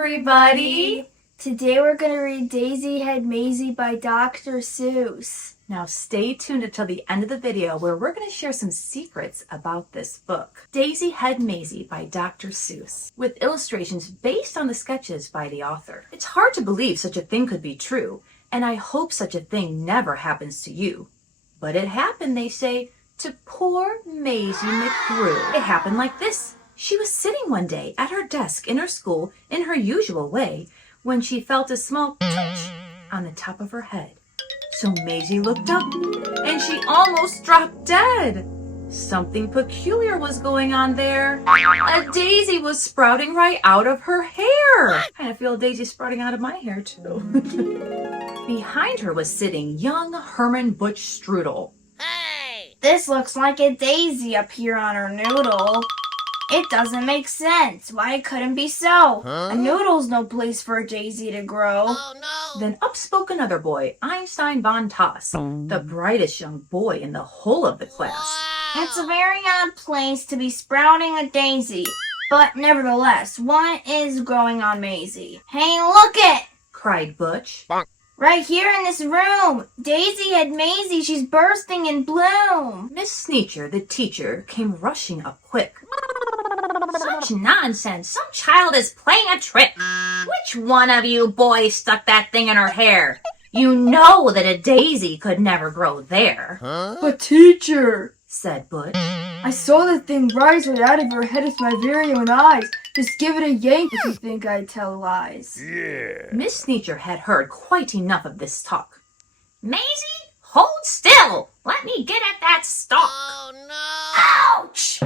everybody! Today we're going to read Daisy Head Mayzie by Dr. Seuss. Now stay tuned until the end of the video where we're going to share some secrets about this book. Daisy Head Mayzie by Dr. Seuss, with illustrations based on the sketches by the author. It's hard to believe such a thing could be true, and I hope such a thing never happens to you. But it happened, they say, to poor Mayzie McGrew. It happened like this. She was sitting one day at her desk in her school in her usual way when she felt a small touch on the top of her head. So Mayzie looked up and she almost dropped dead. Something peculiar was going on there. A daisy was sprouting right out of her hair. I kind of feel a daisy sprouting out of my hair too. Behind her was sitting young Herman Butch Strudel. Hey! This looks like a daisy up here on her noodle. It doesn't make sense. Why it couldn't be so? A noodle's no place for a daisy to grow. Oh, no. Then up spoke another boy, Einstein von Toss, the brightest young boy in the whole of the class. It's a very odd place to be sprouting a daisy, but nevertheless, one is growing on Mayzie. Hey, look it! Cried Butch. Right here in this room, Daisy Head Mayzie, she's bursting in bloom. Miss Sneecher, the teacher, came rushing up quick. Such nonsense! Some child is playing a trick! Which one of you boys stuck that thing in her hair? You know that a daisy could never grow there. But teacher, said Butch, I saw the thing rise right out of her head with my very own eyes. Just give it a yank if you think I tell lies. Yeah. Miss Sneecher had heard quite enough of this talk. Mayzie, hold still! Let me get at that stalk! Oh, no! Ouch!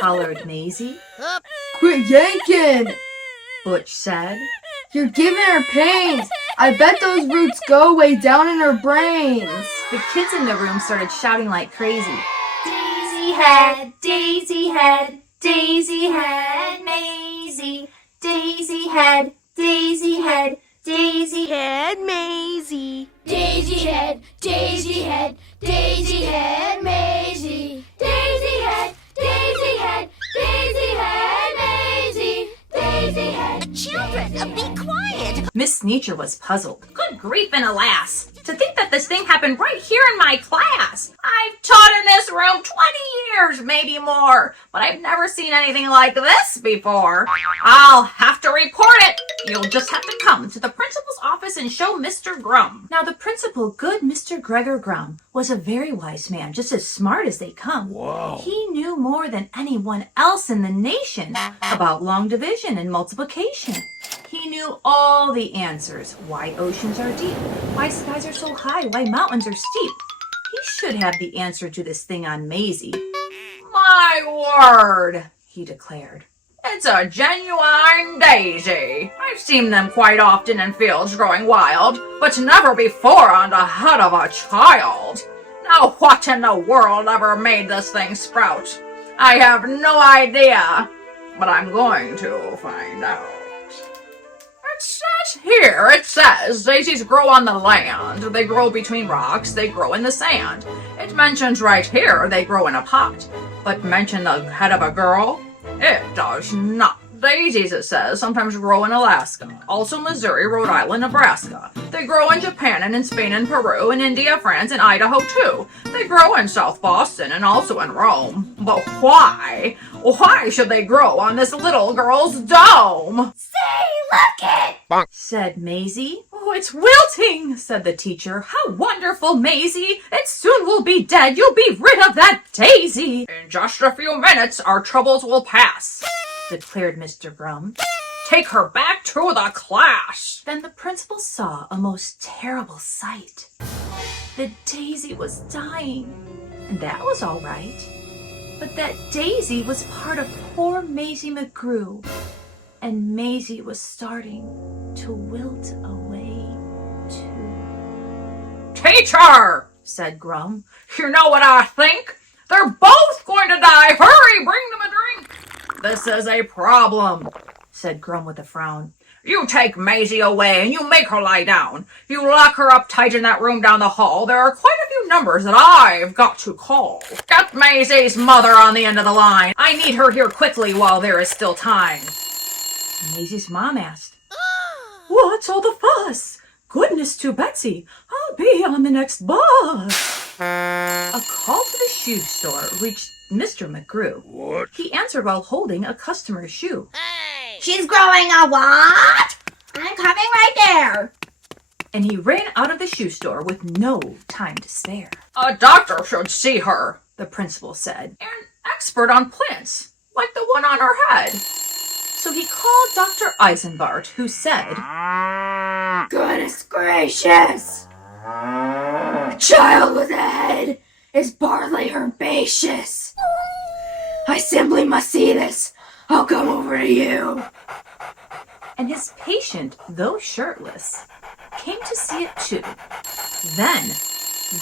Hollered Mayzie. Quit yanking! Butch said. You're giving her pains. I bet those roots go way down in her brains. The kids in the room started shouting like crazy. Daisy Head, Daisy Head, Daisy Head Mayzie, Daisy Head, Daisy Head, Daisy Head Mayzie. Daisy Head, Daisy Head, Daisy Head Mayzie. Daisy Head, Daisy Head, Daisy Head Mayzie. Daisy Head. Children, be quiet. Miss Sneecher was puzzled. Good grief and alas! To think that this thing happened right here in my class! I've taught in this room 20 years, maybe more, but I've never seen anything like this before. I'll have to report it! You'll just have to come to the principal's office and show Mr. Grum. Now the principal, good Mr. Gregor Grum, was a very wise man, just as smart as they come. Wow. He knew more than anyone else in the nation about long division and multiplication. He knew all the answers. Why oceans are deep, why skies are so high, why mountains are steep. He should have the answer to this thing on Mayzie. My word, he declared. It's a genuine daisy. I've seen them quite often in fields growing wild, but never before on the head of a child. Now what in the world ever made this thing sprout? I have no idea, but I'm going to find out. It says daisies grow on the land, they grow between rocks, they grow in the sand. It mentions right here they grow in a pot, but mention the head of a girl? It does not. Daisies, it says, sometimes grow in Alaska, also Missouri, Rhode Island, Nebraska. They grow in Japan and in Spain and Peru, in India, France, and Idaho too. They grow in South Boston and also in Rome. But why? Why should they grow on this little girl's dome? Say, look it! Said Mayzie. Oh, it's wilting, said the teacher. How wonderful, Mayzie! It soon will be dead. You'll be rid of that daisy. In just a few minutes, our troubles will pass, declared Mr. Grum. Take her back to the class. Then the principal saw a most terrible sight. The daisy was dying, and that was all right. But that daisy was part of poor Mayzie McGrew, and Mayzie was starting to wilt away too. Teacher, said Grum, you know what I think? They're both going to die. Hurry, bring them a drink. This is a problem, said Grum with a frown. You take Mayzie away and you make her lie down. You lock her up tight in that room down the hall. There are quite a few numbers that I've got to call. Get Maisie's mother on the end of the line. I need her here quickly while there is still time. Maisie's mom asked, "What's all the fuss? Goodness to Betsy, I'll be on the next bus." A call to the shoe store reached Mr. McGrew. What? He answered while holding a customer's shoe. Hey! She's growing a what? I'm coming right there. And he ran out of the shoe store with no time to spare. "A doctor should see her," the principal said. "An expert on plants, like the one on her head." So he called Dr. Eisenbart, who said, Goodness gracious! A child with a head is partly herbaceous. I simply must see this. I'll come over to you. and his patient, though shirtless, came to see it too. Then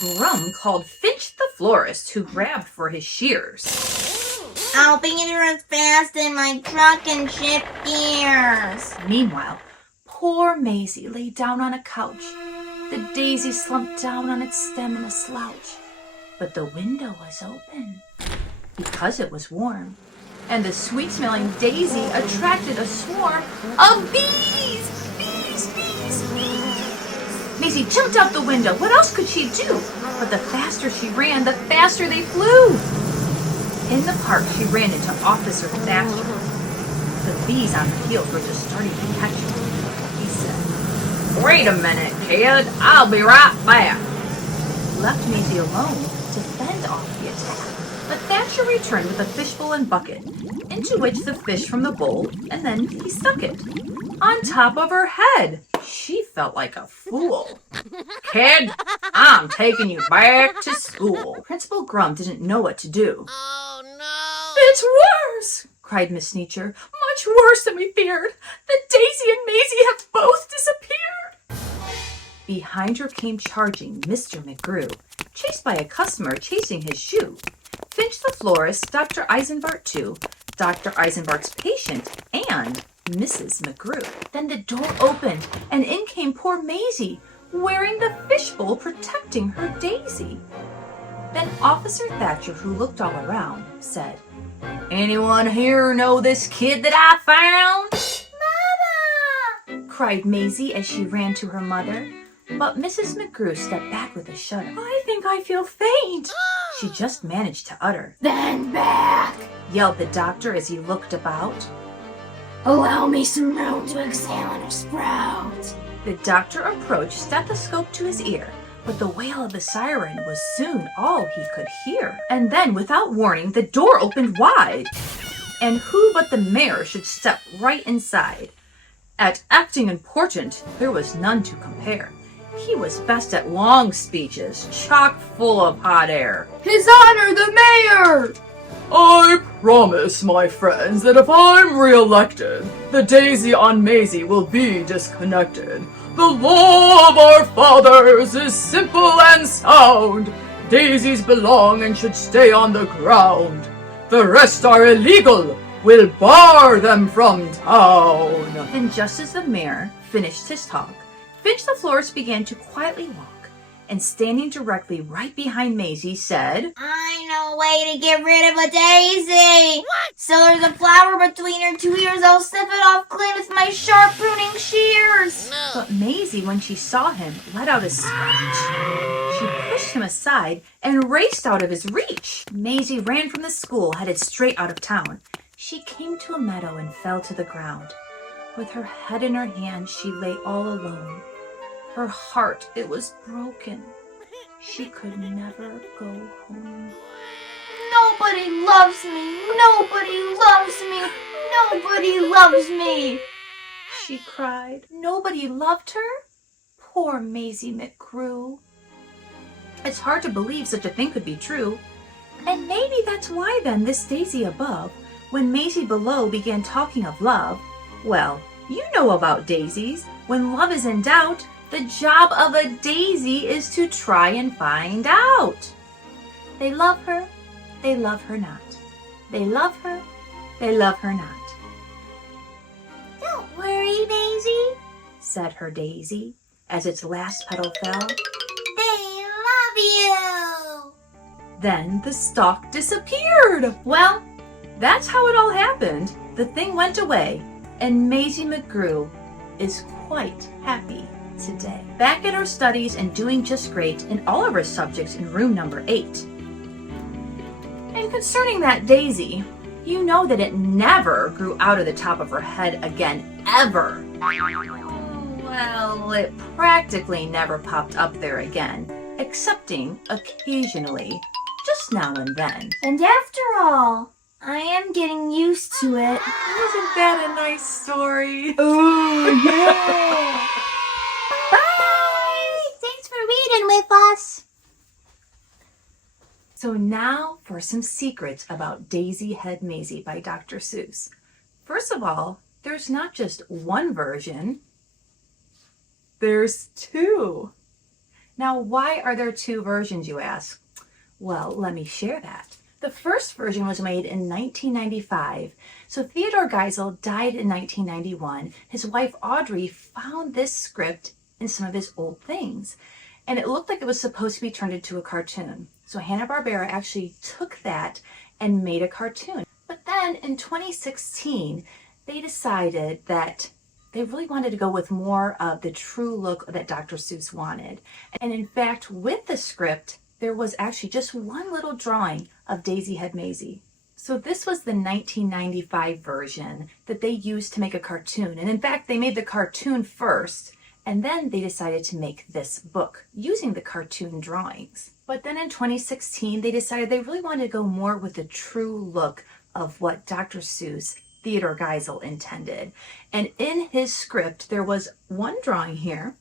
Grum called Finch the florist, who grabbed for his shears. I'll be there as fast in my truck and shift gears. Meanwhile, poor Mayzie lay down on a couch. The daisy slumped down on its stem in a slouch. But the window was open because it was warm, and the sweet-smelling daisy attracted a swarm of bees! Bees, bees, bees! Mayzie jumped out the window. What else could she do? But the faster she ran, the faster they flew. In the park, she ran into Officer Thatcher. The bees on her heels were just starting to catch her. He said, "Wait a minute, kid. I'll be right back." Left Mayzie alone to fend off the attack. But Thatcher returned with a fishbowl and bucket, into which the fish from the bowl, and then he stuck it on top of her head. She felt like a fool. "Kid, I'm taking you back to school." Principal Grum didn't know what to do. Oh no! "It's worse!" cried Miss Sneecher. "Much worse than we feared. The Daisy and Mayzie have both disappeared." Behind her came charging Mr. McGrew, chased by a customer chasing his shoe. Finch the florist, Dr. Eisenbart too, Dr. Eisenbart's patient, and Mrs. McGrew. Then the door opened, and in came poor Mayzie, wearing the fishbowl protecting her daisy. Then Officer Thatcher, who looked all around, said, "Anyone here know this kid that I found?" "Mama!" cried Mayzie as she ran to her mother. But Mrs. McGrew stepped back with a shudder. "I think I feel faint," she just managed to utter. Stand back! Yelled the doctor as he looked about. Allow me some room to examine her sprout. The doctor approached, stethoscope to his ear, but the wail of the siren was soon all he could hear. And then, without warning, the door opened wide. And who but the mayor should step right inside? At acting important, there was none to compare. He was best at long speeches, chock full of hot air. His Honor, the Mayor! "I promise, my friends, that if I'm re-elected, the daisy on Mayzie will be disconnected. The law of our fathers is simple and sound. Daisies belong and should stay on the ground. The rest are illegal. We'll bar them from town." And just as the mayor finished his talk, Finch the florist began to quietly walk, and standing directly right behind Mayzie said, I know a way to get rid of a daisy. What? So there's a flower between her 2 ears. I'll snip it off clean with my sharp pruning shears. No! But Mayzie, when she saw him, let out a screech. She pushed him aside and raced out of his reach. Mayzie ran from the school, headed straight out of town. She came to a meadow and fell to the ground. With her head in her hand, she lay all alone. Her heart, it was broken. She could never go home. Nobody loves me. Nobody loves me. Nobody loves me. She cried. Nobody loved her? Poor Mayzie McGrew. It's hard to believe such a thing could be true. And maybe that's why then this daisy above, when Mayzie below began talking of love, well, you know about daisies. When love is in doubt, the job of a daisy is to try and find out. They love her not. They love her not. "Don't worry, Mayzie," said her daisy, as its last petal fell. They love you. Then the stalk disappeared. Well, that's how it all happened. The thing went away, And Mayzie McGrew is quite happy today. Back at her studies and doing just great in all of her subjects in room number 8. And concerning that Daisy, you know that it never grew out of the top of her head again, ever. Well, it practically never popped up there again, excepting occasionally, just now and then. And after all, I am getting used to it. Wasn't that a nice story? Oh, yeah. Bye! Thanks for reading with us. So now for some secrets about Daisy Head Mayzie by Dr. Seuss. First of all, there's not just one version, there's 2. Now, why are there 2 versions, you ask? Well, let me share that. The first version was made in 1995. So Theodore Geisel died in 1991. His wife Audrey found this script in some of his old things, and it looked like it was supposed to be turned into a cartoon. So Hanna-Barbera actually took that and made a cartoon. But then in 2016, they decided that they really wanted to go with more of the true look that Dr. Seuss wanted. And in fact, with the script, there was actually just one little drawing of Daisy Head Mayzie. So this was the 1995 version that they used to make a cartoon. And in fact, they made the cartoon first, and then they decided to make this book using the cartoon drawings. But then in 2016, they decided they really wanted to go more with the true look of what Dr. Seuss, Theodore Geisel, intended. And in his script, there was one drawing here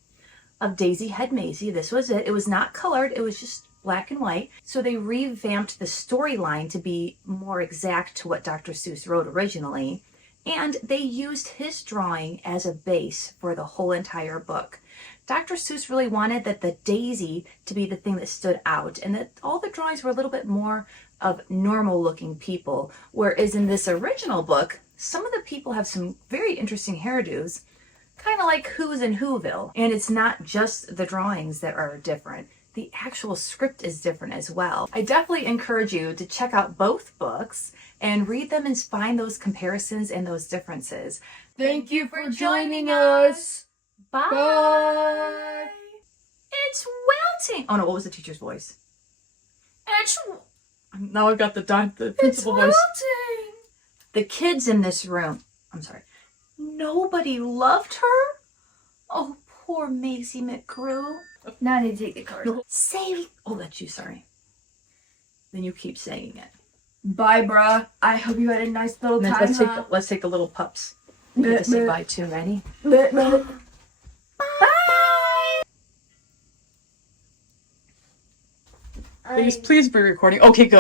of Daisy Head Mayzie. This was it. It was not colored. It was just black and white. So they revamped the storyline to be more exact to what Dr. Seuss wrote originally. And they used his drawing as a base for the whole entire book. Dr. Seuss really wanted that the daisy to be the thing that stood out, and that all the drawings were a little bit more of normal looking people. Whereas in this original book, some of the people have some very interesting hairdos, kind of like Who's in Whoville. And it's not just the drawings that are different. The actual script is different as well. I definitely encourage you to check out both books and read them and find those comparisons and those differences. Thank you for joining us. Bye. Bye. It's wilting. Oh no, what was the teacher's voice? It's now I've got the principal voice. Wilting. The kids in this room, I'm sorry, nobody loved her? Oh, poor Mayzie McGrew. Now I need to take the card. Say, oh, that's you, sorry. Then you keep saying it. Bye, bruh. I hope you had a nice little And then time. let's take the little pups. You get to say bye too, ready? Bye. Please be recording. Okay, good.